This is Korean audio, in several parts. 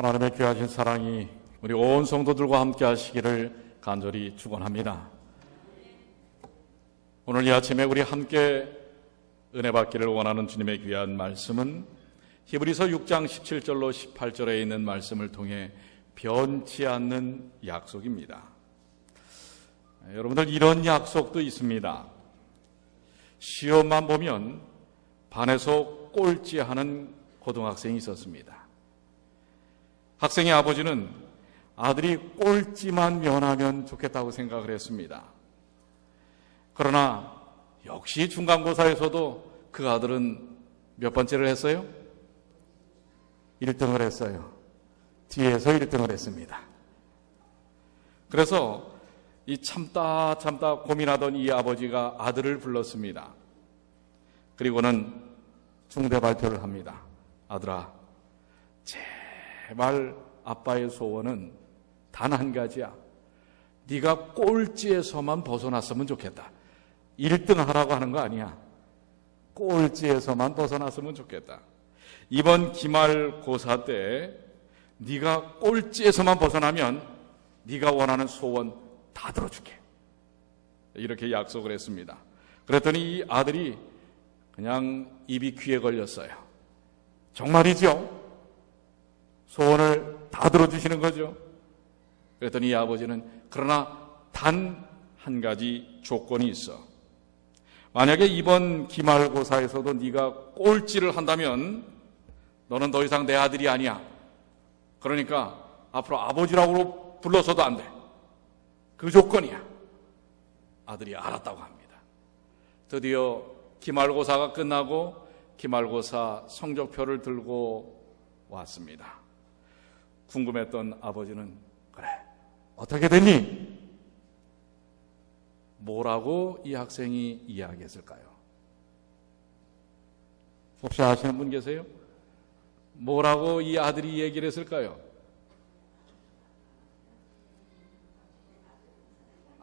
하나님의 귀하신 사랑이 우리 온 성도들과 함께 하시기를 간절히 축원합니다. 오늘 이 아침에 우리 함께 은혜 받기를 원하는 주님의 귀한 말씀은 히브리서 6장 17절로 18절에 있는 말씀을 통해 변치 않는 약속입니다. 여러분들, 이런 약속도 있습니다. 시험만 보면 반에서 꼴찌하는 고등학생이 있었습니다. 학생의 아버지는 아들이 꼴찌만 면하면 좋겠다고 생각을 했습니다. 그러나 역시 중간고사에서도 그 아들은 몇 번째를 했어요? 1등을 했어요. 뒤에서 1등을 했습니다. 그래서 이 참다 고민하던 이 아버지가 아들을 불렀습니다. 그리고는 중대 발표를 합니다. 아들아, 제발 아빠의 소원은 단 한 가지야. 네가 꼴찌에서만 벗어났으면 좋겠다. 1등 하라고 하는 거 아니야. 꼴찌에서만 벗어났으면 좋겠다. 이번 기말고사 때 네가 꼴찌에서만 벗어나면 네가 원하는 소원 다 들어줄게. 이렇게 약속을 했습니다. 그랬더니 이 아들이 그냥 입이 귀에 걸렸어요. 정말이죠? 소원을 다 들어주시는 거죠. 그랬더니 이 아버지는 그러나 단 한 가지 조건이 있어. 만약에 이번 기말고사에서도 네가 꼴찌를 한다면 너는 더 이상 내 아들이 아니야. 그러니까 앞으로 아버지라고 불러서도 안 돼. 그 조건이야. 아들이 알았다고 합니다. 드디어 기말고사가 끝나고 기말고사 성적표를 들고 왔습니다. 궁금했던 아버지는 그래, 어떻게 됐니? 뭐라고 이 학생이 이야기했을까요? 혹시 아시는 분 계세요? 뭐라고 이 아들이 얘기를 했을까요?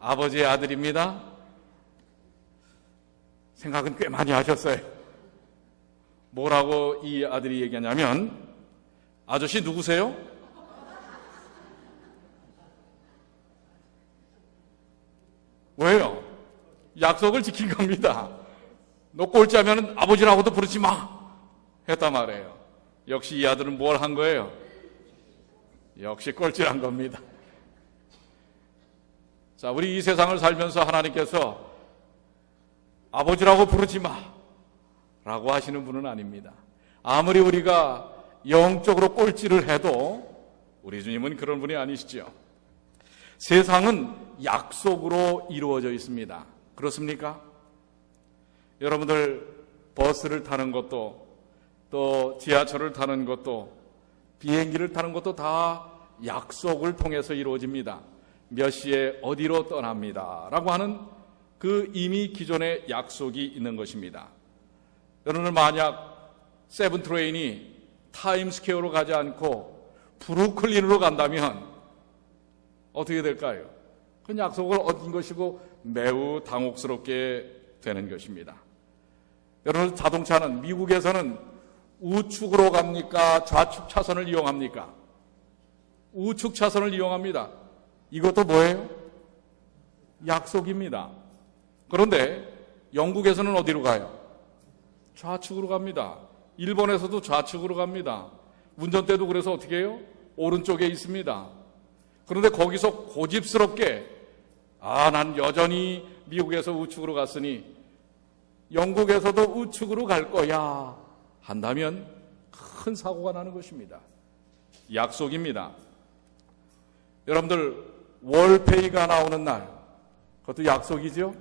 아버지의 아들입니다. 생각은 꽤 많이 하셨어요. 뭐라고 이 아들이 얘기하냐면, 아저씨 누구세요? 왜요? 약속을 지킨 겁니다. 너 꼴찌하면 아버지라고도 부르지 마 했단 말이에요. 역시 이 아들은 뭘 한 거예요? 역시 꼴찌를 한 겁니다. 자, 우리 이 세상을 살면서 하나님께서 아버지라고 부르지 마 라고 하시는 분은 아닙니다. 아무리 우리가 영적으로 꼴찌를 해도 우리 주님은 그런 분이 아니시죠. 세상은 약속으로 이루어져 있습니다. 그렇습니까? 여러분들 버스를 타는 것도, 또 지하철을 타는 것도, 비행기를 타는 것도 다 약속을 통해서 이루어집니다. 몇 시에 어디로 떠납니다 라고 하는 그 이미 기존의 약속이 있는 것입니다. 여러분들 만약 세븐트레인이 타임스퀘어로 가지 않고 브루클린으로 간다면 어떻게 될까요? 그 약속을 어긴 것이고 매우 당혹스럽게 되는 것입니다. 여러분, 자동차는 미국에서는 우측으로 갑니까? 좌측 차선을 이용합니까? 우측 차선을 이용합니다. 이것도 뭐예요? 약속입니다. 그런데 영국에서는 어디로 가요? 좌측으로 갑니다. 일본에서도 좌측으로 갑니다. 운전대도 그래서 어떻게 해요? 오른쪽에 있습니다. 그런데 거기서 고집스럽게 난 여전히 미국에서 우측으로 갔으니 영국에서도 우측으로 갈 거야 한다면 큰 사고가 나는 것입니다. 약속입니다. 여러분들, 월페이가 나오는 날, 그것도 약속이죠?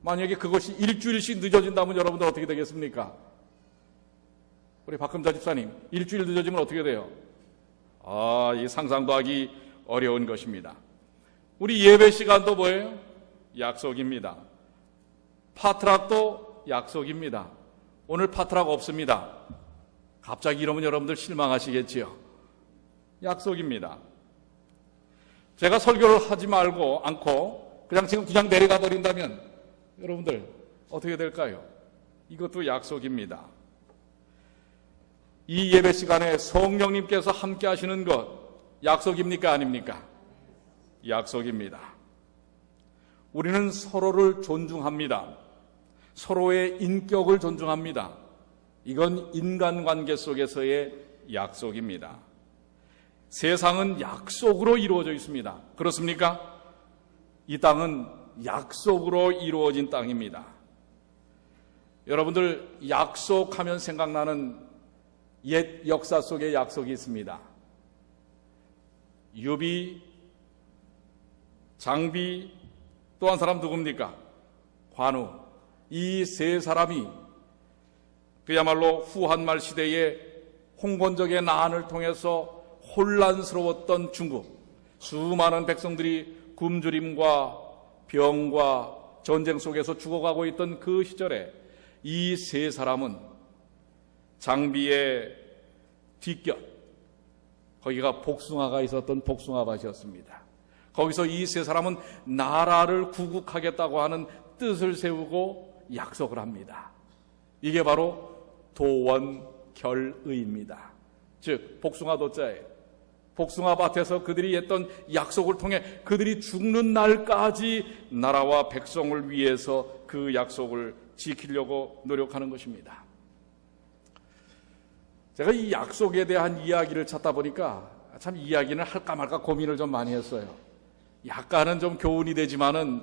만약에 그것이 일주일씩 늦어진다면 여러분들 어떻게 되겠습니까? 우리 박금자 집사님, 일주일 늦어지면 어떻게 돼요? 이 상상도 하기 어려운 것입니다. 우리 예배 시간도 뭐예요? 약속입니다. 파트락도 약속입니다. 오늘 파트락 없습니다. 갑자기 이러면 여러분들 실망하시겠지요? 약속입니다. 제가 설교를 하지 않고 그냥 지금 그냥 내려가 버린다면 여러분들 어떻게 될까요? 이것도 약속입니다. 이 예배 시간에 성령님께서 함께 하시는 것 약속입니까? 아닙니까? 약속입니다. 우리는 서로를 존중합니다. 서로의 인격을 존중합니다. 이건 인간관계 속에서의 약속입니다. 세상은 약속으로 이루어져 있습니다. 그렇습니까? 이 땅은 약속으로 이루어진 땅입니다. 여러분들, 약속하면 생각나는 옛 역사 속의 약속이 있습니다. 유비, 장비, 또 한 사람 누굽니까? 관우. 이 세 사람이 그야말로 후한말 시대의 홍건적의 난을 통해서 혼란스러웠던 중국, 수많은 백성들이 굶주림과 병과 전쟁 속에서 죽어가고 있던 그 시절에 이 세 사람은 장비의 뒷곁, 거기가 복숭아가 있었던 복숭아밭이었습니다. 거기서 이 세 사람은 나라를 구국하겠다고 하는 뜻을 세우고 약속을 합니다. 이게 바로 도원결의입니다. 즉 복숭아 도자에 복숭아밭에서 그들이 했던 약속을 통해 그들이 죽는 날까지 나라와 백성을 위해서 그 약속을 지키려고 노력하는 것입니다. 제가 이 약속에 대한 이야기를 찾다 보니까 참 이야기는 할까 말까 고민을 좀 많이 했어요. 약간은 좀 교훈이 되지만은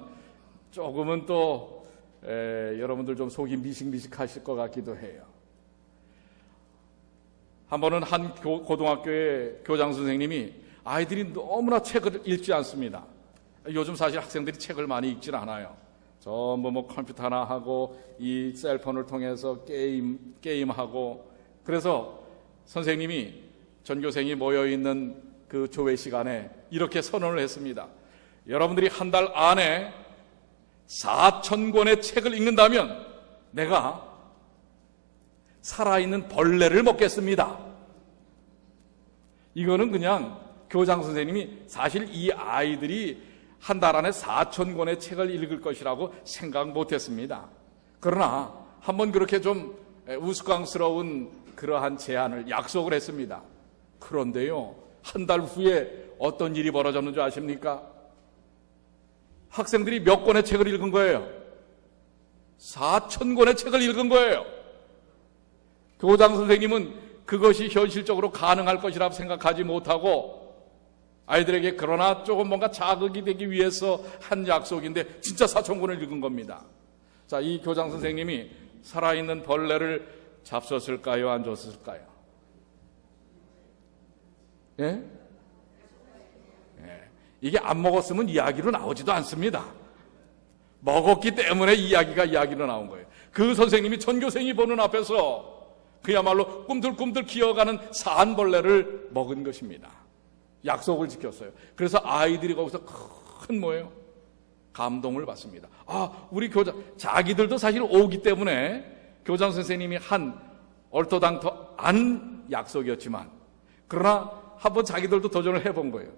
조금은 또 여러분들 좀 속이 미식미식하실 것 같기도 해요. 한 번은 한 고등학교의 교장 선생님이 아이들이 너무나 책을 읽지 않습니다. 요즘 사실 학생들이 책을 많이 읽질 않아요. 전부 뭐 컴퓨터나 하고 이 셀폰을 통해서 게임하고, 그래서 선생님이 전교생이 모여있는 그 조회 시간에 이렇게 선언을 했습니다. 여러분들이 한 달 안에 4,000권의 책을 읽는다면 내가 살아있는 벌레를 먹겠습니다. 이거는 그냥 교장 선생님이 사실 이 아이들이 한 달 안에 4,000권의 책을 읽을 것이라고 생각 못했습니다. 그러나 한번 그렇게 좀 우스꽝스러운 그러한 제안을 약속을 했습니다. 그런데요, 한 달 후에 어떤 일이 벌어졌는 줄 아십니까? 학생들이 몇 권의 책을 읽은 거예요? 4,000권의 책을 읽은 거예요. 교장 선생님은 그것이 현실적으로 가능할 것이라고 생각하지 못하고 아이들에게 그러나 조금 뭔가 자극이 되기 위해서 한 약속인데 진짜 4,000권을 읽은 겁니다. 자, 이 교장 선생님이 살아있는 벌레를 잡섰을까요? 안 줬을까요? 예? 이게 안 먹었으면 이야기로 나오지도 않습니다. 먹었기 때문에 이야기로 나온 거예요. 그 선생님이 전교생이 보는 앞에서 그야말로 꿈틀꿈틀 기어가는 산벌레를 먹은 것입니다. 약속을 지켰어요. 그래서 아이들이 거기서 큰 뭐예요? 감동을 받습니다. 우리 교장, 자기들도 사실 오기 때문에 교장 선생님이 한 얼토당토 안 약속이었지만 그러나 한번 자기들도 도전을 해본 거예요.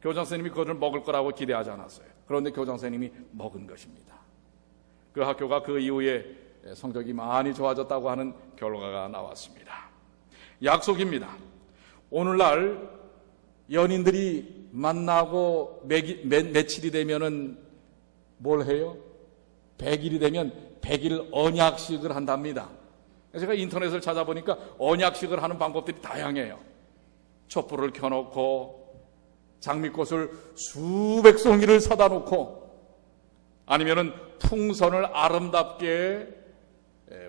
교장 선생님이 그것을 먹을 거라고 기대하지 않았어요. 그런데 교장 선생님이 먹은 것입니다. 그 학교가 그 이후에 성적이 많이 좋아졌다고 하는 결과가 나왔습니다. 약속입니다. 오늘날 연인들이 만나고 며칠이 되면은 뭘 해요? 100일이 되면 100일 언약식을 한답니다. 제가 인터넷을 찾아보니까 언약식을 하는 방법들이 다양해요. 촛불을 켜놓고 장미꽃을 수백 송이를 사다 놓고 아니면은 풍선을 아름답게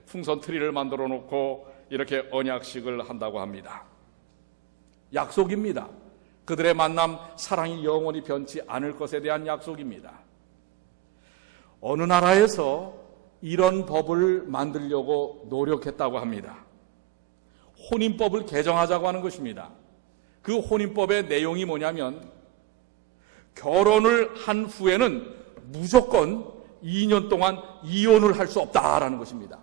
풍선 트리를 만들어 놓고 이렇게 언약식을 한다고 합니다. 약속입니다. 그들의 만남, 사랑이 영원히 변치 않을 것에 대한 약속입니다. 어느 나라에서 이런 법을 만들려고 노력했다고 합니다. 혼인법을 개정하자고 하는 것입니다. 그 혼인법의 내용이 뭐냐면 결혼을 한 후에는 무조건 2년 동안 이혼을 할 수 없다라는 것입니다.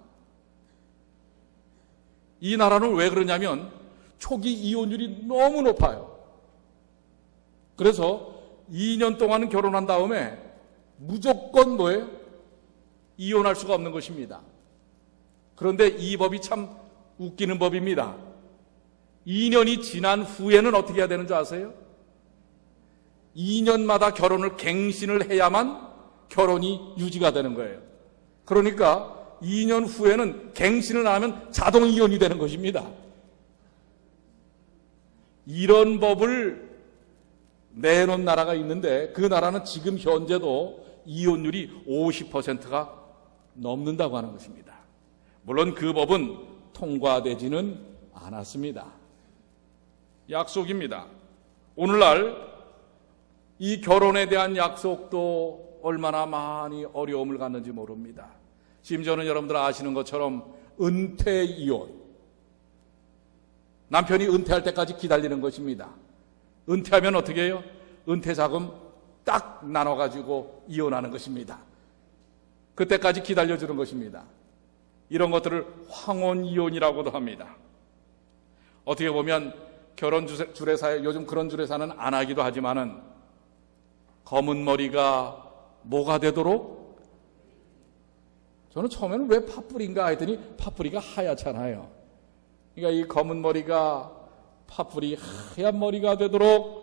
이 나라는 왜 그러냐면 초기 이혼율이 너무 높아요. 그래서 2년 동안은 결혼한 다음에 무조건 뭐예요? 이혼할 수가 없는 것입니다. 그런데 이 법이 참 웃기는 법입니다. 2년이 지난 후에는 어떻게 해야 되는 줄 아세요? 2년마다 결혼을 갱신을 해야만 결혼이 유지가 되는 거예요. 그러니까 2년 후에는 갱신을 안 하면 자동 이혼이 되는 것입니다. 이런 법을 내놓은 나라가 있는데 그 나라는 지금 현재도 이혼율이 50%가 넘는다고 하는 것입니다. 물론 그 법은 통과되지는 않았습니다. 약속입니다. 오늘날 이 결혼에 대한 약속도 얼마나 많이 어려움을 갖는지 모릅니다. 심지어는 여러분들 아시는 것처럼 은퇴 이혼, 남편이 은퇴할 때까지 기다리는 것입니다. 은퇴하면 어떻게 해요? 은퇴 자금 딱 나눠가지고 이혼하는 것입니다. 그때까지 기다려주는 것입니다. 이런 것들을 황혼이혼이라고도 합니다. 어떻게 보면 결혼 주례사에 요즘 그런 주례사는 안 하기도 하지만은 검은 머리가 뭐가 되도록? 저는 처음에는 왜 팥뿌리인가 했더니 팥뿌리가 하얗잖아요. 그러니까 이 검은 머리가 팥뿌리 하얀 머리가 되도록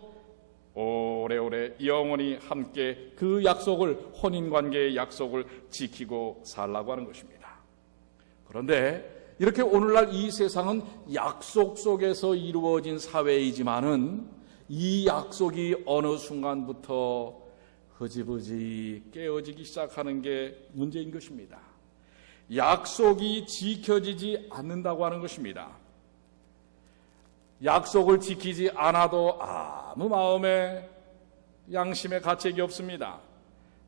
오래오래 영원히 함께 그 약속을, 혼인관계의 약속을 지키고 살라고 하는 것입니다. 그런데 이렇게 오늘날 이 세상은 약속 속에서 이루어진 사회이지만은 이 약속이 어느 순간부터 흐지부지 깨어지기 시작하는 게 문제인 것입니다. 약속이 지켜지지 않는다고 하는 것입니다. 약속을 지키지 않아도 아무 마음에 양심의 가책이 없습니다.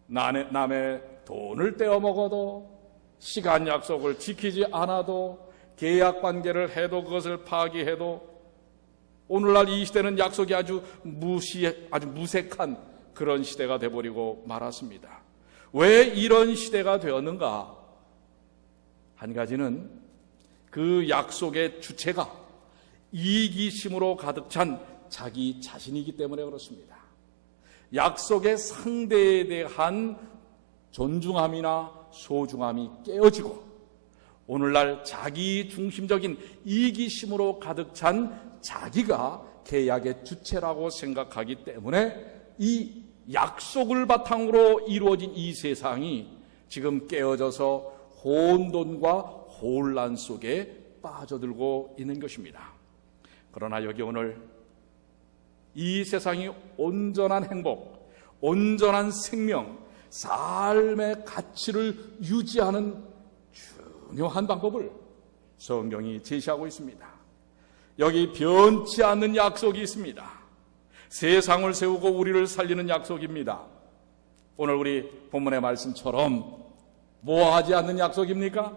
남의 돈을 떼어먹어도, 시간 약속을 지키지 않아도, 계약 관계를 해도 그것을 파기해도, 오늘날 이 시대는 약속이 아주 무색한 그런 시대가 되어버리고 말았습니다. 왜 이런 시대가 되었는가? 한 가지는 그 약속의 주체가 이기심으로 가득 찬 자기 자신이기 때문에 그렇습니다. 약속의 상대에 대한 존중함이나 소중함이 깨어지고 오늘날 자기 중심적인 이기심으로 가득 찬 자기가 계약의 주체라고 생각하기 때문에 이 약속을 바탕으로 이루어진 이 세상이 지금 깨어져서 혼돈과 혼란 속에 빠져들고 있는 것입니다. 그러나 여기 오늘 이 세상이 온전한 행복, 온전한 생명, 삶의 가치를 유지하는 중요한 방법을 성경이 제시하고 있습니다. 여기 변치 않는 약속이 있습니다. 세상을 세우고 우리를 살리는 약속입니다. 오늘 우리 본문의 말씀처럼 뭐 하지 않는 약속입니까?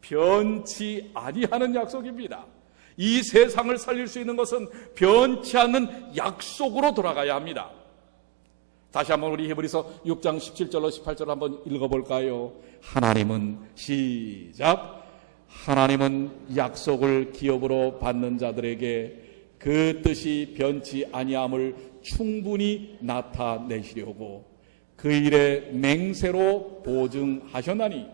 변치 아니하는 약속입니다. 이 세상을 살릴 수 있는 것은 변치 않는 약속으로 돌아가야 합니다. 다시 한번 우리 히브리서 6장 17절로 18절 한번 읽어볼까요? 하나님은 시작. 하나님은 약속을 기업으로 받는 자들에게 그 뜻이 변치 아니함을 충분히 나타내시려고 그 일에 맹세로 보증하셨나니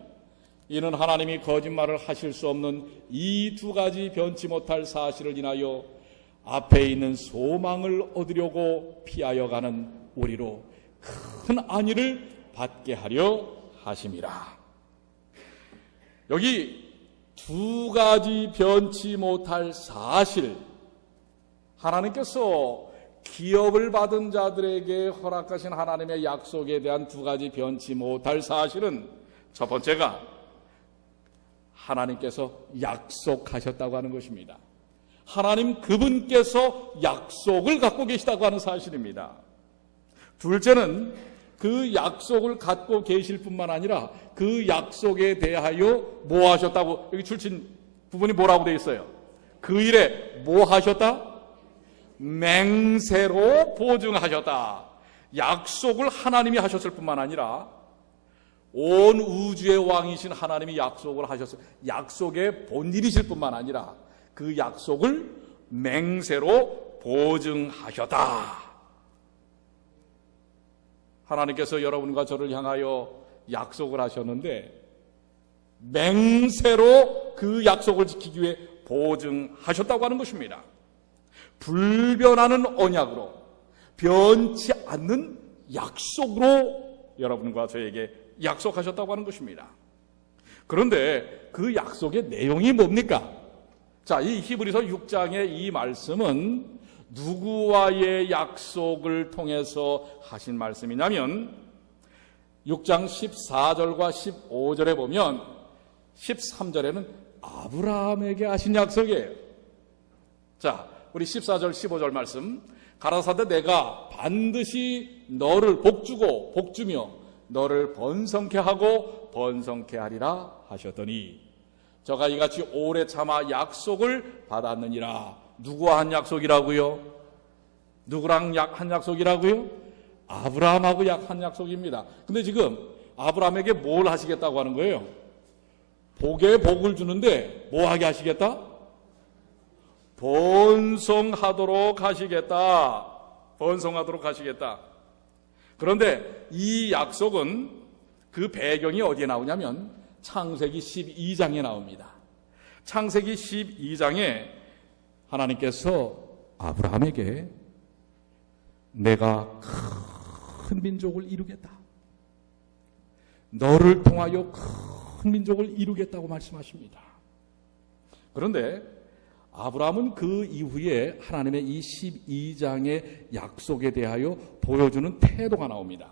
이는 하나님이 거짓말을 하실 수 없는 이 두 가지 변치 못할 사실을 인하여 앞에 있는 소망을 얻으려고 피하여 가는 우리로 큰 안위를 받게 하려 하심이라. 여기 두 가지 변치 못할 사실, 하나님께서 기업을 받은 자들에게 허락하신 하나님의 약속에 대한 두 가지 변치 못할 사실은 첫 번째가 하나님께서 약속하셨다고 하는 것입니다. 하나님 그분께서 약속을 갖고 계시다고 하는 사실입니다. 둘째는 그 약속을 갖고 계실 뿐만 아니라 그 약속에 대하여 뭐 하셨다고, 여기 출신 부분이 뭐라고 되어 있어요? 그 일에 뭐 하셨다? 맹세로 보증하셨다. 약속을 하나님이 하셨을 뿐만 아니라 온 우주의 왕이신 하나님이 약속을 하셨어요. 약속의 본일이실 뿐만 아니라 그 약속을 맹세로 보증하셨다. 하나님께서 여러분과 저를 향하여 약속을 하셨는데 맹세로 그 약속을 지키기 위해 보증하셨다고 하는 것입니다. 불변하는 언약으로, 변치 않는 약속으로 여러분과 저에게 약속하셨다고 하는 것입니다. 그런데 그 약속의 내용이 뭡니까? 자, 이 히브리서 6장의 이 말씀은 누구와의 약속을 통해서 하신 말씀이냐면 6장 14절과 15절에 보면 13절에는 아브라함에게 하신 약속이에요. 자, 우리 14절 15절 말씀, 가라사대 내가 반드시 너를 복주고 복주며 너를 번성케 하고 번성케 하리라 하셨더니 저가 이같이 오래 참아 약속을 받았느니라. 누구와 한 약속이라고요? 누구랑 한 약속이라고요? 아브라함하고 한 약속입니다. 근데 지금 아브라함에게 뭘 하시겠다고 하는 거예요? 복에 복을 주는데 뭐 하게 하시겠다? 번성하도록 하시겠다. 번성하도록 하시겠다. 그런데 이 약속은 그 배경이 어디에 나오냐면 창세기 12장에 나옵니다. 창세기 12장에 하나님께서 아브라함에게 내가 큰 민족을 이루겠다. 너를 통하여 큰 민족을 이루겠다고 말씀하십니다. 그런데 아브라함은 그 이후에 하나님의 이 12장의 약속에 대하여 보여주는 태도가 나옵니다.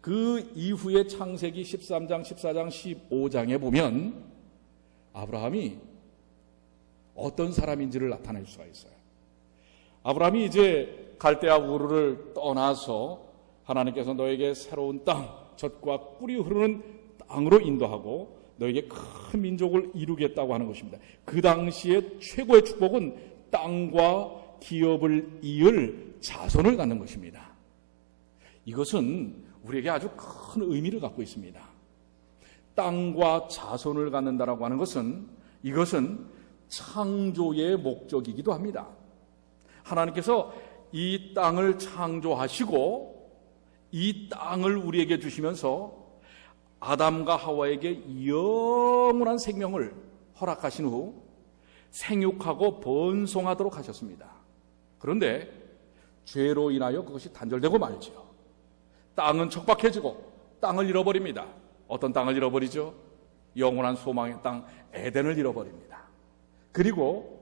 그 이후에 창세기 13장, 14장, 15장에 보면 아브라함이 어떤 사람인지를 나타낼 수가 있어요. 아브라함이 이제 갈대아 우르를 떠나서 하나님께서 너에게 새로운 땅, 젖과 꿀이 흐르는 땅으로 인도하고 너에게 큰 민족을 이루겠다고 하는 것입니다. 그 당시에 최고의 축복은 땅과 기업을 이을 자손을 갖는 것입니다. 이것은 우리에게 아주 큰 의미를 갖고 있습니다. 땅과 자손을 갖는다라고 하는 것은 이것은 창조의 목적이기도 합니다. 하나님께서 이 땅을 창조하시고 이 땅을 우리에게 주시면서 아담과 하와에게 영원한 생명을 허락하신 후 생육하고 번성하도록 하셨습니다. 그런데 죄로 인하여 그것이 단절되고 말지요. 땅은 척박해지고 땅을 잃어버립니다. 어떤 땅을 잃어버리죠? 영원한 소망의 땅 에덴을 잃어버립니다. 그리고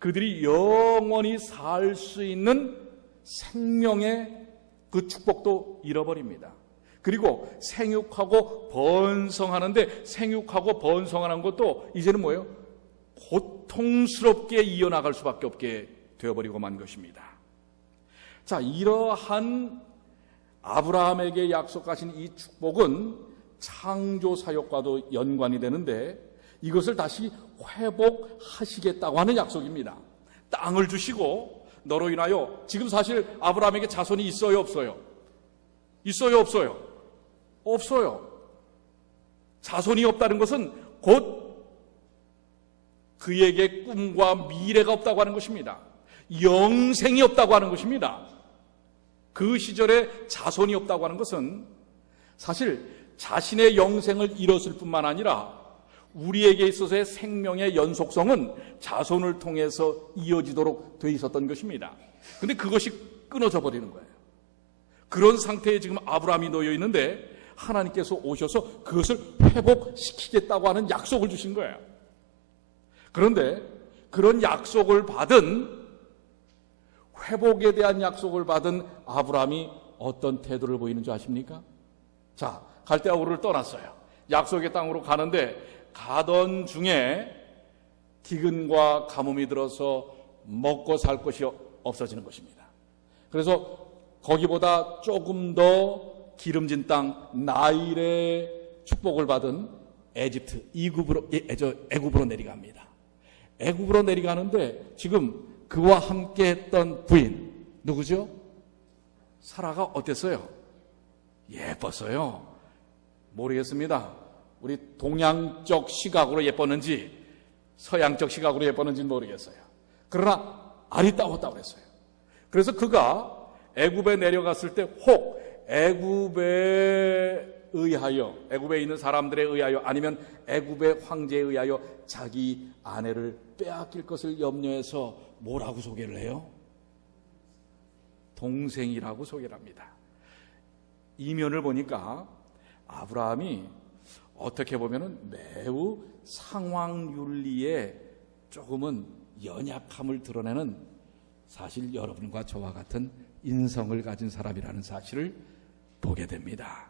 그들이 영원히 살 수 있는 생명의 그 축복도 잃어버립니다. 그리고 생육하고 번성하는데 생육하고 번성하는 것도 이제는 뭐예요? 고통스럽게 이어나갈 수밖에 없게 되어버리고 만 것입니다. 자, 이러한 아브라함에게 약속하신 이 축복은 창조 사역과도 연관이 되는데 이것을 다시 회복하시겠다고 하는 약속입니다. 땅을 주시고 너로 인하여 지금 사실 아브라함에게 자손이 있어요, 없어요? 있어요, 없어요? 없어요. 자손이 없다는 것은 곧 그에게 꿈과 미래가 없다고 하는 것입니다. 영생이 없다고 하는 것입니다. 그 시절에 자손이 없다고 하는 것은 사실 자신의 영생을 잃었을 뿐만 아니라 우리에게 있어서의 생명의 연속성은 자손을 통해서 이어지도록 돼 있었던 것입니다. 그런데 그것이 끊어져 버리는 거예요. 그런 상태에 지금 아브라함이 놓여 있는데 하나님께서 오셔서 그것을 회복시키겠다고 하는 약속을 주신 거예요. 그런데 그런 약속을 받은 회복에 대한 약속을 받은 아브라함이 어떤 태도를 보이는 줄 아십니까? 자, 갈대아 우르를 떠났어요. 약속의 땅으로 가는데 가던 중에 기근과 가뭄이 들어서 먹고 살 것이 없어지는 것입니다. 그래서 거기보다 조금 더 기름진 땅 나일의 축복을 받은 애굽으로 내려갑니다. 애굽으로 내려가는데 지금 그와 함께 했던 부인 누구죠? 사라가 어땠어요? 예뻤어요. 모르겠습니다. 우리 동양적 시각으로 예뻤는지 서양적 시각으로 예뻤는지는 모르겠어요. 그러나 아리따웠다고 했어요. 그래서 그가 애굽에 내려갔을 때 혹 애굽에 있는 사람들에 의하여 아니면 애굽의 황제에 의하여 자기 아내를 빼앗길 것을 염려해서 뭐라고 소개를 해요? 동생이라고 소개를 합니다. 이면을 보니까 아브라함이 어떻게 보면 매우 상황윤리에 조금은 연약함을 드러내는, 사실 여러분과 저와 같은 인성을 가진 사람이라는 사실을 보게 됩니다.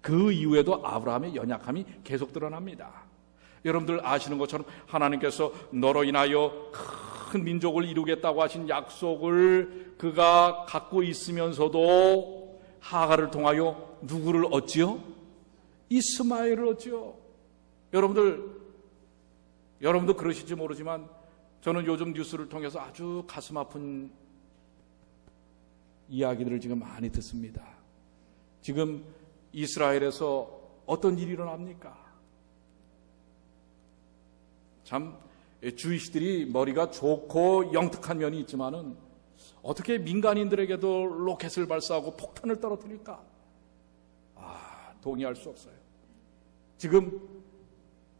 그 이후에도 아브라함의 연약함이 계속 드러납니다. 여러분들 아시는 것처럼 하나님께서 너로 인하여 큰 민족을 이루겠다고 하신 약속을 그가 갖고 있으면서도 하갈을 통하여 누구를 얻지요? 이스마엘을 얻지요. 여러분도 그러실지 모르지만 저는 요즘 뉴스를 통해서 아주 가슴 아픈 이야기들을 지금 많이 듣습니다. 지금 이스라엘에서 어떤 일이 일어납니까? 참 주이시들이 머리가 좋고 영특한 면이 있지만은 어떻게 민간인들에게도 로켓을 발사하고 폭탄을 떨어뜨릴까? 동의할 수 없어요. 지금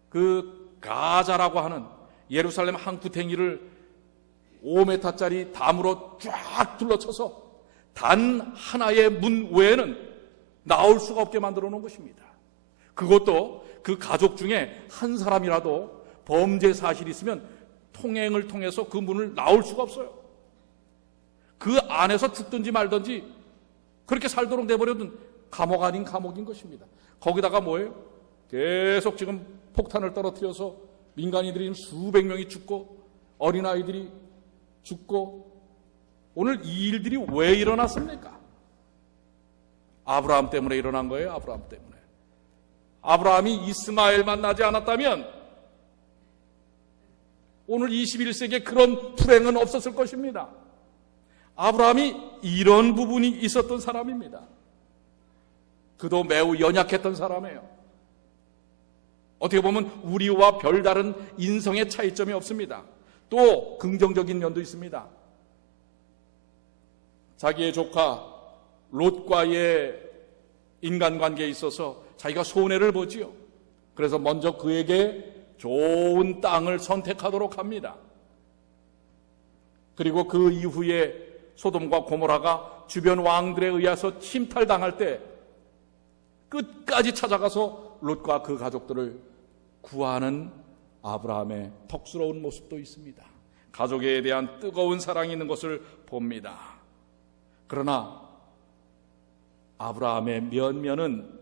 그 가자라고 하는 예루살렘 한 구탱이를 5m짜리 담으로 쫙 둘러쳐서 단 하나의 문 외에는 나올 수가 없게 만들어 놓은 것입니다. 그것도 그 가족 중에 한 사람이라도 범죄 사실이 있으면 통행을 통해서 그 문을 나올 수가 없어요. 그 안에서 죽든지 말든지 그렇게 살도록 내버려둔 감옥 아닌 감옥인 것입니다. 거기다가 뭐예요? 계속 지금 폭탄을 떨어뜨려서 민간인들이 수백 명이 죽고 어린아이들이 죽고, 오늘 이 일들이 왜 일어났습니까? 아브라함 때문에 일어난 거예요. 아브라함 때문에. 아브라함이 이스마엘 만나지 않았다면 오늘 21세기에 그런 불행은 없었을 것입니다. 아브라함이 이런 부분이 있었던 사람입니다. 그도 매우 연약했던 사람이에요. 어떻게 보면 우리와 별다른 인성의 차이점이 없습니다. 또 긍정적인 면도 있습니다. 자기의 조카 롯과의 인간관계에 있어서 자기가 손해를 보지요. 그래서 먼저 그에게 좋은 땅을 선택하도록 합니다. 그리고 그 이후에 소돔과 고모라가 주변 왕들에 의해서 침탈당할 때 끝까지 찾아가서 롯과 그 가족들을 구하는 아브라함의 덕스러운 모습도 있습니다. 가족에 대한 뜨거운 사랑이 있는 것을 봅니다. 그러나 아브라함의 면면은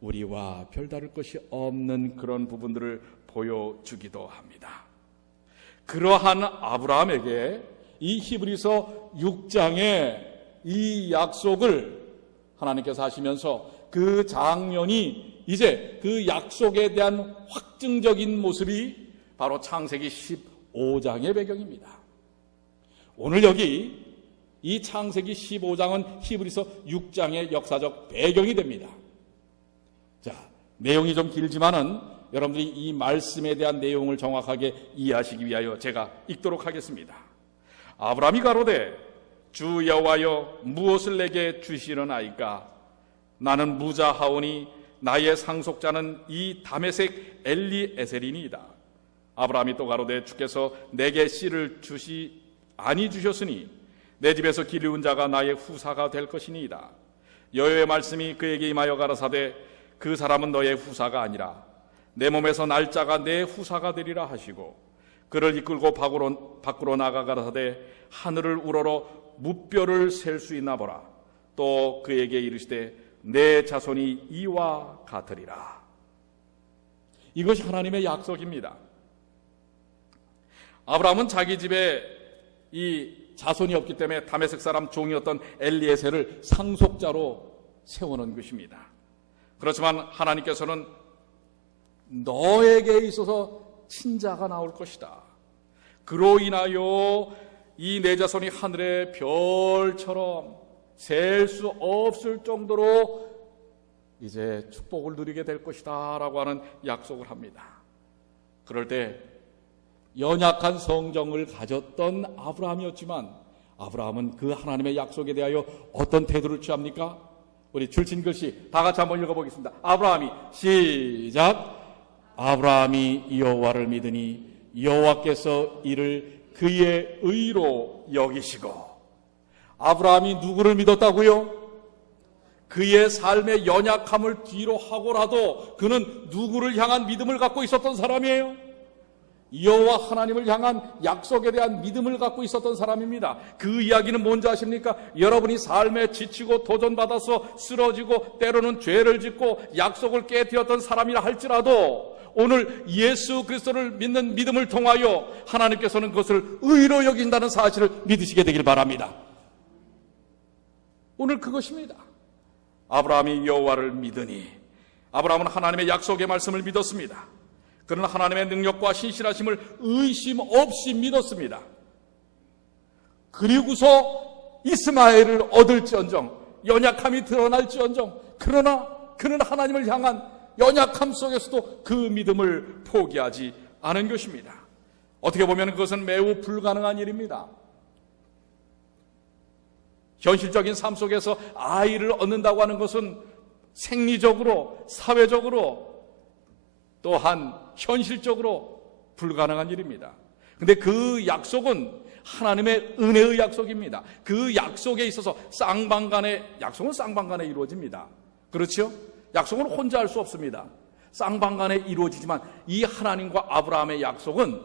우리와 별다를 것이 없는 그런 부분들을 보여주기도 합니다. 그러한 아브라함에게 이 히브리서 6장의 이 약속을 하나님께서 하시면서 그 장면이 이제 그 약속에 대한 확증적인 모습이 바로 창세기 15장의 배경입니다. 오늘 여기 이 창세기 15장은 히브리서 6장의 역사적 배경이 됩니다. 자, 내용이 좀 길지만은 여러분들이 이 말씀에 대한 내용을 정확하게 이해하시기 위하여 제가 읽도록 하겠습니다. 아브라함이 가로되 주 여호와여 무엇을 내게 주시려나이까? 나는 무자하오니 나의 상속자는 이 다메섹 엘리에셀이니이다. 아브라함이 또 가로되 주께서 내게 씨를 아니 주셨으니 내 집에서 기르운 자가 나의 후사가 될 것이니이다. 여호와의 말씀이 그에게 임하여 가라사대 그 사람은 너의 후사가 아니라 내 몸에서 날 자가 내 후사가 되리라 하시고, 그를 이끌고 밖으로 나가 가라사대 하늘을 우러러 무뼈를 셀 수 있나 보라. 또 그에게 이르시되 내 자손이 이와 같으리라. 이것이 하나님의 약속입니다. 아브라함은 자기 집에 이 자손이 없기 때문에 다메섹 사람 종이었던 엘리에셀을 상속자로 세워놓은 것입니다. 그렇지만 하나님께서는 너에게 있어서 친자가 나올 것이다. 그로 인하여 이 내 자손이 하늘의 별처럼 셀 수 없을 정도로 이제 축복을 누리게 될 것이다 라고 하는 약속을 합니다. 그럴 때 연약한 성정을 가졌던 아브라함이었지만 아브라함은 그 하나님의 약속에 대하여 어떤 태도를 취합니까? 우리 줄친 글씨 다 같이 한번 읽어보겠습니다. 아브라함이 시작. 아브라함이 여호와를 믿으니 여호와께서 이를 그의 의로 여기시고. 아브라함이 누구를 믿었다고요? 그의 삶의 연약함을 뒤로 하고라도 그는 누구를 향한 믿음을 갖고 있었던 사람이에요? 여호와 하나님을 향한 약속에 대한 믿음을 갖고 있었던 사람입니다. 그 이야기는 뭔지 아십니까? 여러분이 삶에 지치고 도전받아서 쓰러지고 때로는 죄를 짓고 약속을 깨뜨렸던 사람이라 할지라도 오늘 예수 그리스도를 믿는 믿음을 통하여 하나님께서는 그것을 의로 여긴다는 사실을 믿으시게 되길 바랍니다. 오늘 그것입니다. 아브라함이 여호와를 믿으니, 아브라함은 하나님의 약속의 말씀을 믿었습니다. 그는 하나님의 능력과 신실하심을 의심 없이 믿었습니다. 그리고서 이스마엘을 얻을지언정, 연약함이 드러날지언정, 그러나 그는 하나님을 향한 연약함 속에서도 그 믿음을 포기하지 않은 것입니다. 어떻게 보면 그것은 매우 불가능한 일입니다. 현실적인 삶 속에서 아이를 얻는다고 하는 것은 생리적으로, 사회적으로, 또한 현실적으로 불가능한 일입니다. 근데 그 약속은 하나님의 은혜의 약속입니다. 그 약속에 있어서 약속은 쌍방간에 이루어집니다. 그렇죠? 약속은 혼자 할 수 없습니다. 쌍방간에 이루어지지만 이 하나님과 아브라함의 약속은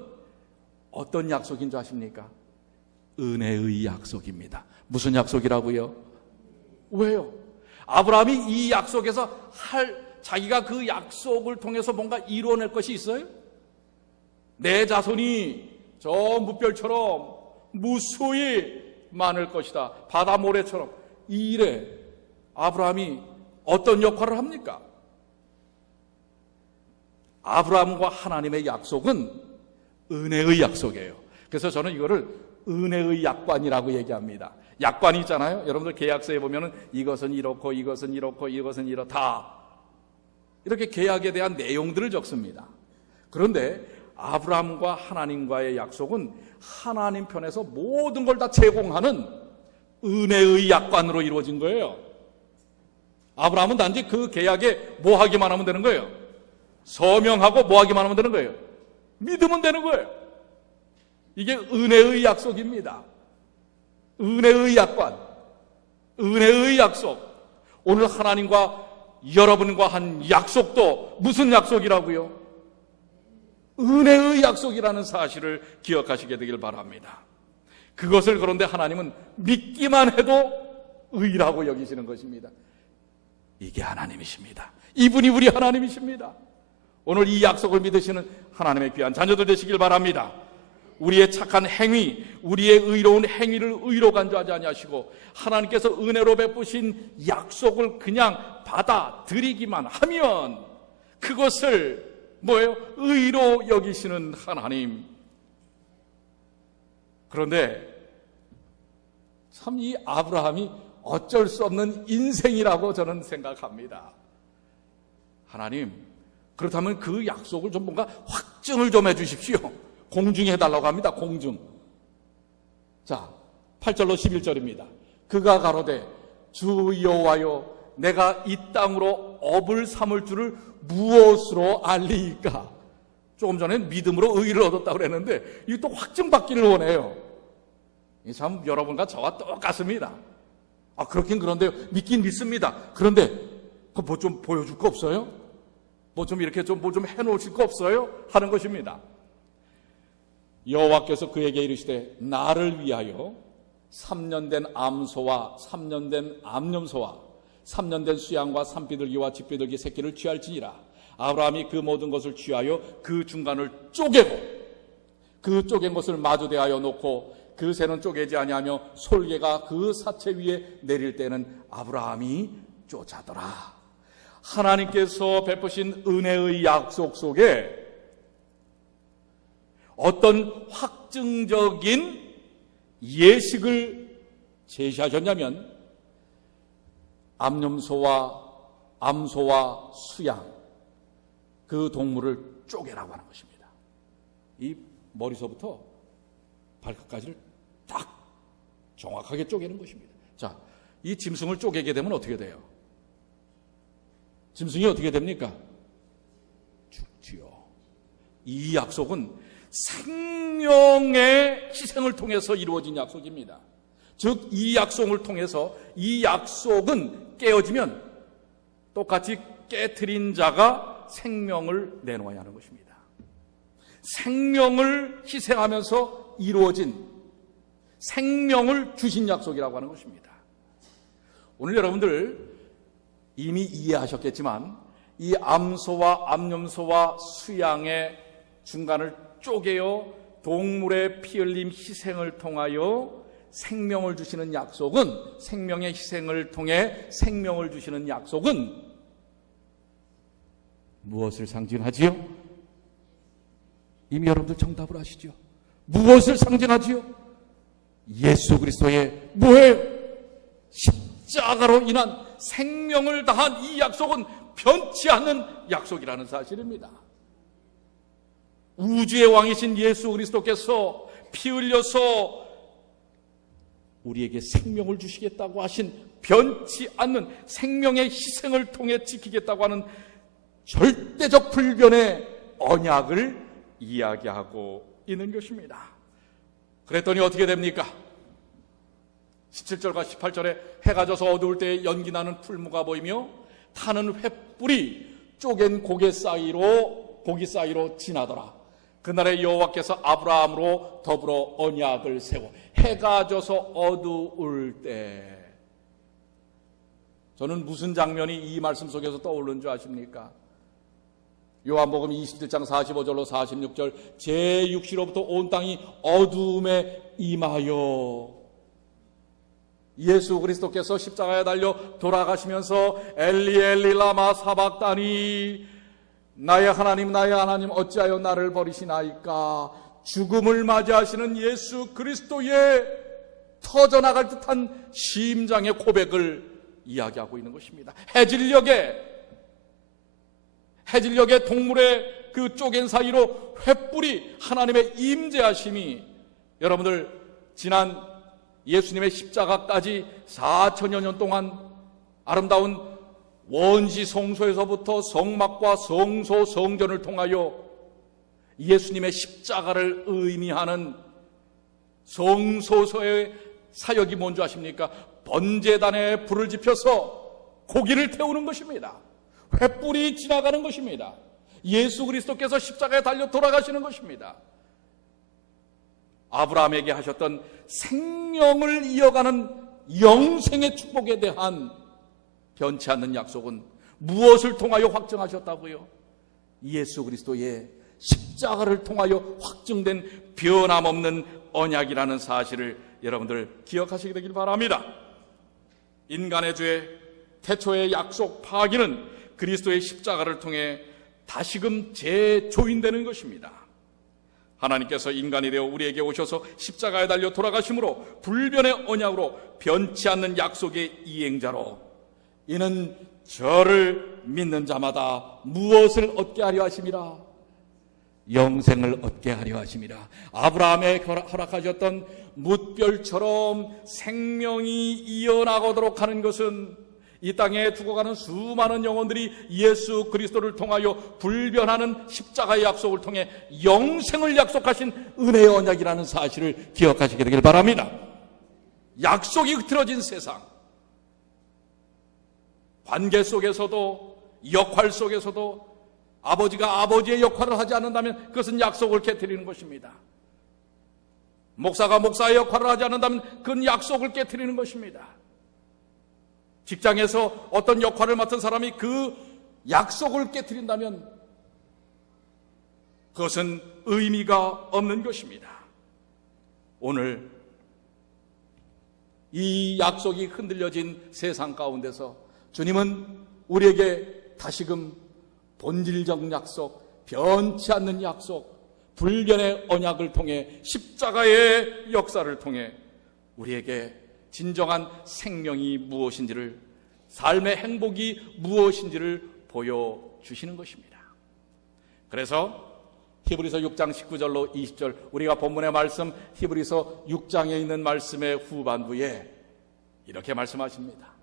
어떤 약속인 줄 아십니까? 은혜의 약속입니다. 무슨 약속이라고요? 왜요? 아브라함이 이 약속에서 자기가 그 약속을 통해서 뭔가 이루어낼 것이 있어요? 내 자손이 저 무별처럼 무수히 많을 것이다. 바다 모래처럼. 이 일에 아브라함이 어떤 역할을 합니까? 아브라함과 하나님의 약속은 은혜의 약속이에요. 그래서 저는 이거를 은혜의 약관이라고 얘기합니다. 약관이 있잖아요. 여러분들 계약서에 보면은 이것은 이렇고 이것은 이렇고 이것은 이렇다. 이렇게 계약에 대한 내용들을 적습니다. 그런데 아브라함과 하나님과의 약속은 하나님 편에서 모든 걸 다 제공하는 은혜의 약관으로 이루어진 거예요. 아브라함은 단지 그 계약에 뭐 하기만 하면 되는 거예요? 서명하고 뭐 하기만 하면 되는 거예요? 믿으면 되는 거예요. 이게 은혜의 약속입니다. 은혜의 약관, 은혜의 약속. 오늘 하나님과 여러분과 한 약속도 무슨 약속이라고요? 은혜의 약속이라는 사실을 기억하시게 되길 바랍니다. 그것을 그런데 하나님은 믿기만 해도 의라고 여기시는 것입니다. 이게 하나님이십니다. 이분이 우리 하나님이십니다. 오늘 이 약속을 믿으시는 하나님의 귀한 자녀들 되시길 바랍니다. 우리의 착한 행위, 우리의 의로운 행위를 의로 간주하지 아니하시고 하나님께서 은혜로 베푸신 약속을 그냥 받아들이기만 하면 그것을 뭐예요? 의로 여기시는 하나님. 그런데 참 이 아브라함이 어쩔 수 없는 인생이라고 저는 생각합니다. 하나님, 그렇다면 그 약속을 좀 뭔가 확증을 좀 해주십시오. 공증해달라고 합니다. 공증. 자, 8절로 11절입니다. 그가 가로되 주 여호와여 내가 이 땅으로 업을 삼을 줄을 무엇으로 알리이까? 조금 전에 믿음으로 의를 얻었다고 그랬는데 이게 또 확증받기를 원해요. 참 여러분과 저와 똑같습니다. 그렇긴 그런데요. 믿긴 믿습니다. 그런데 뭐 좀 보여줄 거 없어요? 뭐 좀 이렇게 좀 뭐 좀 해놓으실 거 없어요? 하는 것입니다. 여호와께서 그에게 이르시되 나를 위하여 3년 된 암소와 3년 된 암염소와 3년 된 수양과 산비둘기와 집비둘기 새끼를 취할지니라. 아브라함이 그 모든 것을 취하여 그 중간을 쪼개고 그 쪼갠 것을 마주 대하여 놓고 그 새는 쪼개지 아니하며 솔개가 그 사체 위에 내릴 때는 아브라함이 쫓아더라. 하나님께서 베푸신 은혜의 약속 속에 어떤 확증적인 예식을 제시하셨냐면 암염소와 암소와 수양, 그 동물을 쪼개라고 하는 것입니다. 이 머리서부터 발끝까지를 딱 정확하게 쪼개는 것입니다. 자, 이 짐승을 쪼개게 되면 어떻게 돼요? 짐승이 어떻게 됩니까? 죽지요. 이 약속은 생명의 희생을 통해서 이루어진 약속입니다. 즉 이 약속을 통해서 이 약속은 깨어지면 똑같이 깨트린 자가 생명을 내놓아야 하는 것입니다. 생명을 희생하면서 이루어진 생명을 주신 약속이라고 하는 것입니다. 오늘 여러분들 이미 이해하셨겠지만 이 암소와 암염소와 수양의 중간을 쪼개어 동물의 피 흘림 희생을 통하여 생명을 주시는 약속은, 생명의 희생을 통해 생명을 주시는 약속은 무엇을 상징하지요? 이미 여러분들 정답을 아시죠? 무엇을 상징하지요? 예수 그리스도의 뭐예요? 십자가로 인한 생명을 다한 이 약속은 변치 않는 약속이라는 사실입니다. 우주의 왕이신 예수 그리스도께서 피 흘려서 우리에게 생명을 주시겠다고 하신 변치 않는 생명의 희생을 통해 지키겠다고 하는 절대적 불변의 언약을 이야기하고 있는 것입니다. 그랬더니 어떻게 됩니까? 17절과 18절에 해가 져서 어두울 때에 연기 나는 풀무가 보이며 타는 횃불이 쪼갠 고기 사이로 지나더라. 그날에 여호와께서 아브라함으로 더불어 언약을 세워 해가 져서 어두울 때. 저는 무슨 장면이 이 말씀 속에서 떠오르는 줄 아십니까? 요한복음 27장 45절로 46절 제6시로부터 온 땅이 어두움에 임하여 예수 그리스도께서 십자가에 달려 돌아가시면서 엘리 엘리 라마 사박다니 나의 하나님 어찌하여 나를 버리시나이까 죽음을 맞이하시는 예수 그리스도의 터져나갈 듯한 심장의 고백을 이야기하고 있는 것입니다. 해질녘에 동물의 그 쪼갠 사이로 횃불이 하나님의 임재하심이 여러분들 지난 예수님의 십자가까지 4천여 년 동안 아름다운 원시 성소에서부터 성막과 성소 성전을 통하여 예수님의 십자가를 의미하는 성소서의 사역이 뭔지 아십니까? 번제단에 불을 지펴서 고기를 태우는 것입니다. 횃불이 지나가는 것입니다. 예수 그리스도께서 십자가에 달려 돌아가시는 것입니다. 아브라함에게 하셨던 생명을 이어가는 영생의 축복에 대한 변치 않는 약속은 무엇을 통하여 확증하셨다고요? 예수 그리스도의 십자가를 통하여 확증된 변함없는 언약이라는 사실을 여러분들 기억하시게 되길 바랍니다. 인간의 죄, 태초의 약속 파기는 그리스도의 십자가를 통해 다시금 재조인되는 것입니다. 하나님께서 인간이 되어 우리에게 오셔서 십자가에 달려 돌아가심으로 불변의 언약으로 변치 않는 약속의 이행자로 이는 저를 믿는 자마다 무엇을 얻게 하려 하심이라? 영생을 얻게 하려 하심이라. 아브라함에 허락하셨던 뭇별처럼 생명이 이어나가도록 하는 것은 이 땅에 죽어가는 수많은 영혼들이 예수 그리스도를 통하여 불변하는 십자가의 약속을 통해 영생을 약속하신 은혜의 언약이라는 사실을 기억하시게 되길 바랍니다. 약속이 흐트러진 세상, 관계 속에서도 역할 속에서도 아버지가 아버지의 역할을 하지 않는다면 그것은 약속을 깨트리는 것입니다. 목사가 목사의 역할을 하지 않는다면 그건 약속을 깨트리는 것입니다. 직장에서 어떤 역할을 맡은 사람이 그 약속을 깨트린다면 그것은 의미가 없는 것입니다. 오늘 이 약속이 흔들려진 세상 가운데서 주님은 우리에게 다시금 본질적 약속, 변치 않는 약속, 불변의 언약을 통해 십자가의 역사를 통해 우리에게 진정한 생명이 무엇인지를, 삶의 행복이 무엇인지를 보여주시는 것입니다. 그래서 히브리서 6장 19절로 20절, 우리가 본문의 말씀 히브리서 6장에 있는 말씀의 후반부에 이렇게 말씀하십니다.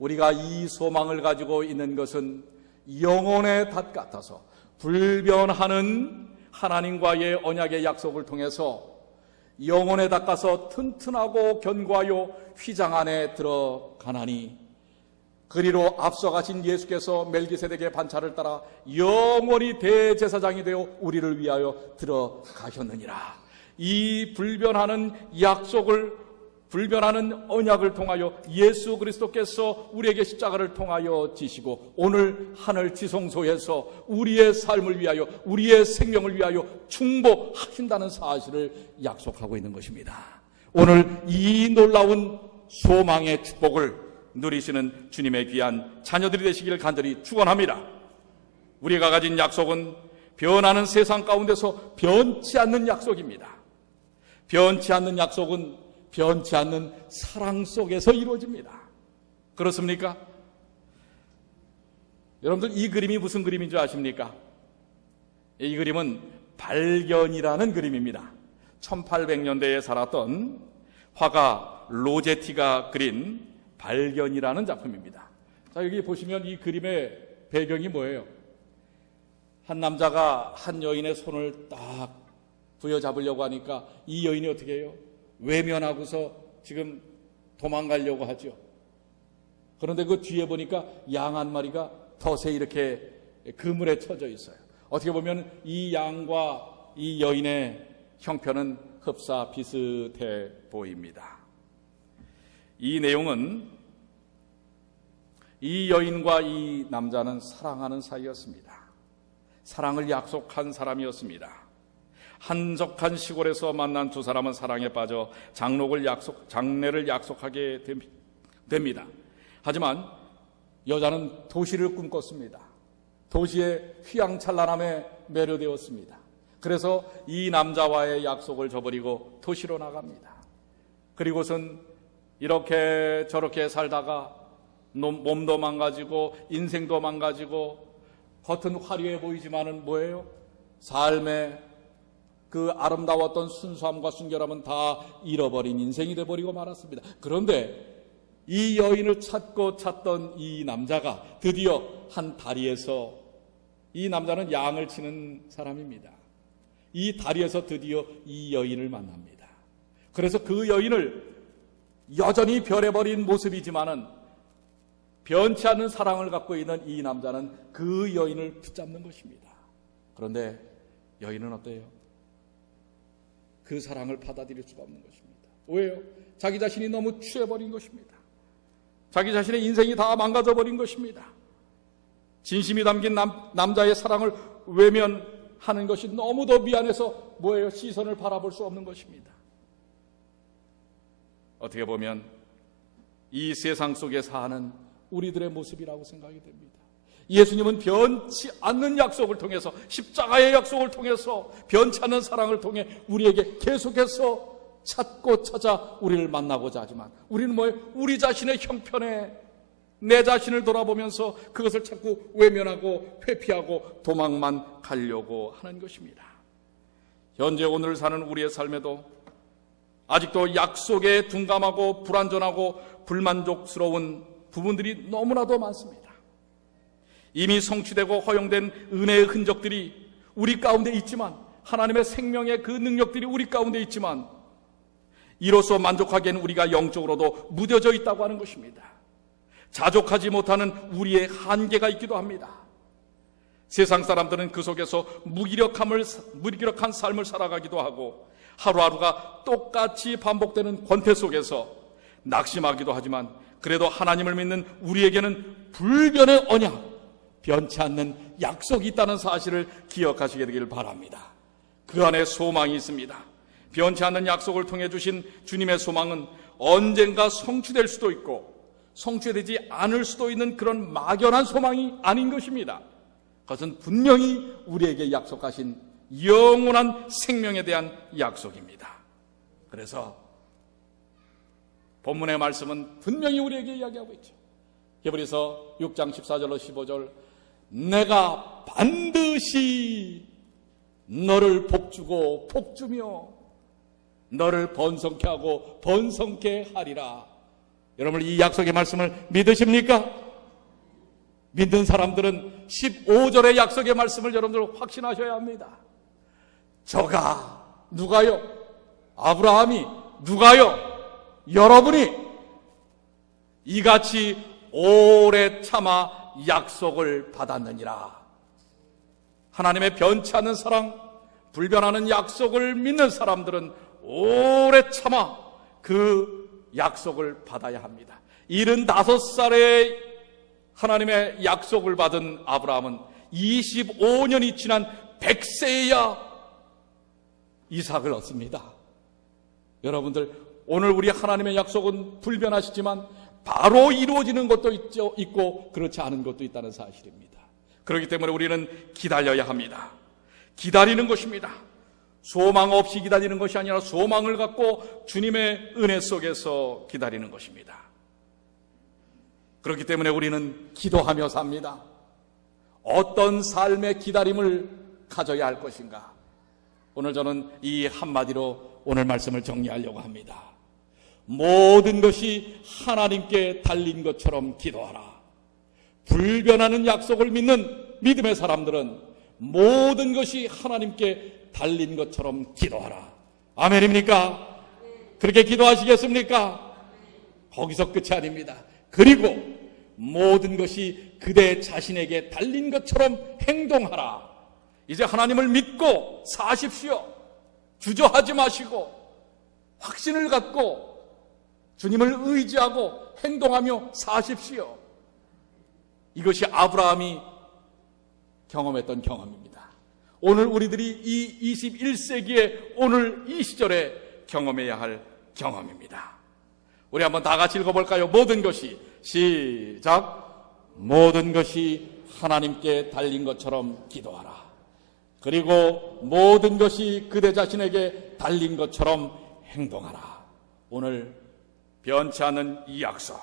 우리가 이 소망을 가지고 있는 것은 영혼의 닷 같아서 불변하는 하나님과의 언약의 약속을 통해서 영혼에 닦아서 튼튼하고 견고하여 휘장 안에 들어가나니, 그리로 앞서가신 예수께서 멜기세덱의 반차를 따라 영원히 대제사장이 되어 우리를 위하여 들어가셨느니라. 이 불변하는 약속을, 불변하는 언약을 통하여 예수 그리스도께서 우리에게 십자가를 통하여 지시고 오늘 하늘 지성소에서 우리의 삶을 위하여, 우리의 생명을 위하여 충복하신다는 사실을 약속하고 있는 것입니다. 오늘 이 놀라운 소망의 축복을 누리시는 주님의 귀한 자녀들이 되시기를 간절히 축원합니다. 우리가 가진 약속은 변하는 세상 가운데서 변치 않는 약속입니다. 변치 않는 약속은 변치 않는 사랑 속에서 이루어집니다. 그렇습니까? 여러분들, 이 그림이 무슨 그림인 줄 아십니까? 이 그림은 발견이라는 그림입니다. 1800년대에 살았던 화가 로제티가 그린 발견이라는 작품입니다. 자, 여기 보시면 이 그림의 배경이 뭐예요? 한 남자가 한 여인의 손을 딱 부여잡으려고 하니까 이 여인이 어떻게 해요? 외면하고서 지금 도망가려고 하죠. 그런데 그 뒤에 보니까 양 한 마리가 덫에 이렇게 그물에 쳐져 있어요. 어떻게 보면 이 양과 이 여인의 형편은 흡사 비슷해 보입니다. 이 내용은 이 여인과 이 남자는 사랑하는 사이였습니다. 사랑을 약속한 사람이었습니다. 한적한 시골에서 만난 두 사람은 사랑에 빠져 장례를 약속하게 됩니다. 하지만 여자는 도시를 꿈꿨습니다. 도시의 휘황찬란함에 매료되었습니다. 그래서 이 남자와의 약속을 저버리고 도시로 나갑니다. 그리고선 이렇게 저렇게 살다가 몸도 망가지고 인생도 망가지고 겉은 화려해 보이지만은 뭐예요? 삶의 그 아름다웠던 순수함과 순결함은 다 잃어버린 인생이 되어버리고 말았습니다. 그런데 이 여인을 찾던 이 남자가 드디어 한 다리에서, 이 남자는 양을 치는 사람입니다. 이 다리에서 드디어 이 여인을 만납니다. 그래서 그 여인을 여전히 변해버린 모습이지만은 변치 않는 사랑을 갖고 있는 이 남자는 그 여인을 붙잡는 것입니다. 그런데 여인은 어때요? 그 사랑을 받아들일 수가 없는 것입니다. 왜요? 자기 자신이 너무 취해버린 것입니다. 자기 자신의 인생이 다 망가져버린 것입니다. 진심이 담긴 남자의 사랑을 외면하는 것이 너무도 미안해서 뭐예요? 시선을 바라볼 수 없는 것입니다. 어떻게 보면 이 세상 속에 사는 우리들의 모습이라고 생각이 됩니다. 예수님은 변치 않는 약속을 통해서, 십자가의 약속을 통해서, 변치 않는 사랑을 통해 우리에게 계속해서 찾고 찾아 우리를 만나고자 하지만 우리는 뭐예요? 우리 자신의 형편에 내 자신을 돌아보면서 그것을 자꾸 외면하고 회피하고 도망만 가려고 하는 것입니다. 현재 오늘 사는 우리의 삶에도 아직도 약속에 둔감하고 불완전하고 불만족스러운 부분들이 너무나도 많습니다. 이미 성취되고 허용된 은혜의 흔적들이 우리 가운데 있지만, 하나님의 생명의 그 능력들이 우리 가운데 있지만, 이로써 만족하기에는 우리가 영적으로도 무뎌져 있다고 하는 것입니다. 자족하지 못하는 우리의 한계가 있기도 합니다. 세상 사람들은 그 속에서 무기력한 삶을 살아가기도 하고, 하루하루가 똑같이 반복되는 권태 속에서 낙심하기도 하지만, 그래도 하나님을 믿는 우리에게는 불변의 언약, 변치 않는 약속이 있다는 사실을 기억하시게 되길 바랍니다. 그 안에 소망이 있습니다. 변치 않는 약속을 통해 주신 주님의 소망은 언젠가 성취될 수도 있고 성취되지 않을 수도 있는 그런 막연한 소망이 아닌 것입니다. 그것은 분명히 우리에게 약속하신 영원한 생명에 대한 약속입니다. 그래서 본문의 말씀은 분명히 우리에게 이야기하고 있죠. 히브리서 6장 14절로 15절, 내가 반드시 너를 복주고 복주며 너를 번성케 하고 번성케 하리라. 여러분, 이 약속의 말씀을 믿으십니까? 믿는 사람들은 15절의 약속의 말씀을 여러분들 확신하셔야 합니다. 저가 누가요? 아브라함이 누가요? 여러분이 이같이 오래 참아 약속을 받았느니라. 하나님의 변치 않는 사랑, 불변하는 약속을 믿는 사람들은 오래 참아 그 약속을 받아야 합니다. 75살에 하나님의 약속을 받은 아브라함은 25년이 지난 100세에야 이삭을 얻습니다. 여러분들, 오늘 우리 하나님의 약속은 불변하시지만 바로 이루어지는 것도 있고 그렇지 않은 것도 있다는 사실입니다. 그렇기 때문에 우리는 기다려야 합니다. 기다리는 것입니다. 소망 없이 기다리는 것이 아니라 소망을 갖고 주님의 은혜 속에서 기다리는 것입니다. 그렇기 때문에 우리는 기도하며 삽니다. 어떤 삶의 기다림을 가져야 할 것인가? 오늘 저는 이 한마디로 오늘 말씀을 정리하려고 합니다. 모든 것이 하나님께 달린 것처럼 기도하라. 불변하는 약속을 믿는 믿음의 사람들은 모든 것이 하나님께 달린 것처럼 기도하라. 아멘입니까? 그렇게 기도하시겠습니까? 거기서 끝이 아닙니다. 그리고 모든 것이 그대 자신에게 달린 것처럼 행동하라. 이제 하나님을 믿고 사십시오. 주저하지 마시고 확신을 갖고 주님을 의지하고 행동하며 사십시오. 이것이 아브라함이 경험했던 경험입니다. 오늘 우리들이 이 21세기에 오늘 이 시절에 경험해야 할 경험입니다. 우리 한번 다 같이 읽어볼까요? 모든 것이, 시작. 모든 것이 하나님께 달린 것처럼 기도하라. 그리고 모든 것이 그대 자신에게 달린 것처럼 행동하라. 오늘 변치 않는 이 약속,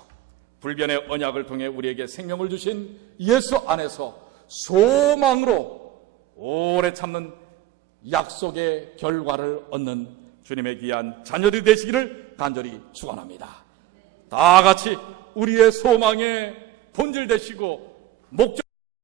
불변의 언약을 통해 우리에게 생명을 주신 예수 안에서 소망으로 오래 참는 약속의 결과를 얻는 주님의 귀한 자녀들이 되시기를 간절히 축원합니다. 다 같이 우리의 소망의 본질 되시고 목적